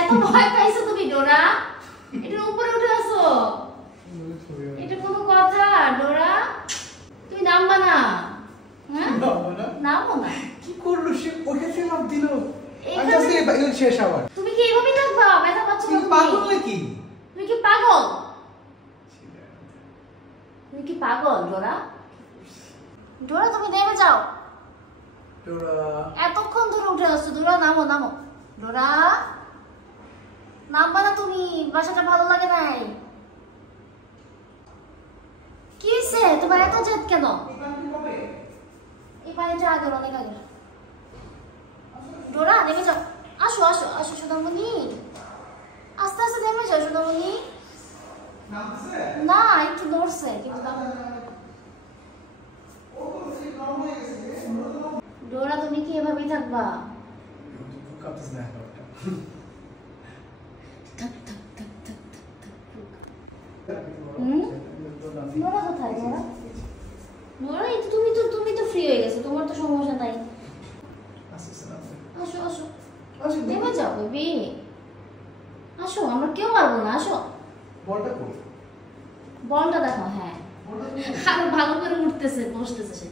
এত ভয় পাইছো তুমি ডোরা? এটার উপরে উঠে আসো। এটা কোনো কথা ডোরা? তুমি নামবা না? হ্যাঁ নামো না। কি করলো সে? ওকে সে লাভ দিল। এখানে শেষ আবার। তুমি কি এইভাবেই থাকবা? ব্যথা পাচ্ছ না? তুমি পাগল নাকি? তুমি কি পাগল? তুমি কি পাগল ডোরা? ডোরা তুমি নেমে যাও। ডোরা এতক্ষণ ধরে উঠে আসছো। ডোরা নামো নামো। ডোরা নামবা না তুমি? বাসাটা ভালো লাগে নাই? কি হয়েছে তোমার এত জেদ কেন? এই পানিটা আগে অনেক আগে। ডোরা নেমে যাও। আসো আসো আসো সোনামণি, আস্তে আস্তে নেমে যাও সোনামণি। না একটু নড়ছে কিন্তু ডোরা তুমি কি এভাবেই থাকবা? নোরা কোথায়? নোরা নোরা এই তো তুমি তো ফ্রি হয়ে গেছো, তোমার তো সমস্যা নাই। আসো আসো নেমে যাও বেবি, আসো আমরা কেউ পারবো না। আসো বলটা কই? বলটা দেখো। হ্যাঁ আরো ভালো করে উঠতেছে বসতেছে সে।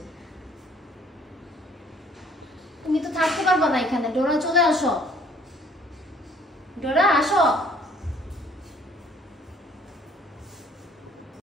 তুমি তো থাকতে পারবা না এখানে। ডোরা চলে আসো। ডোরা আসো।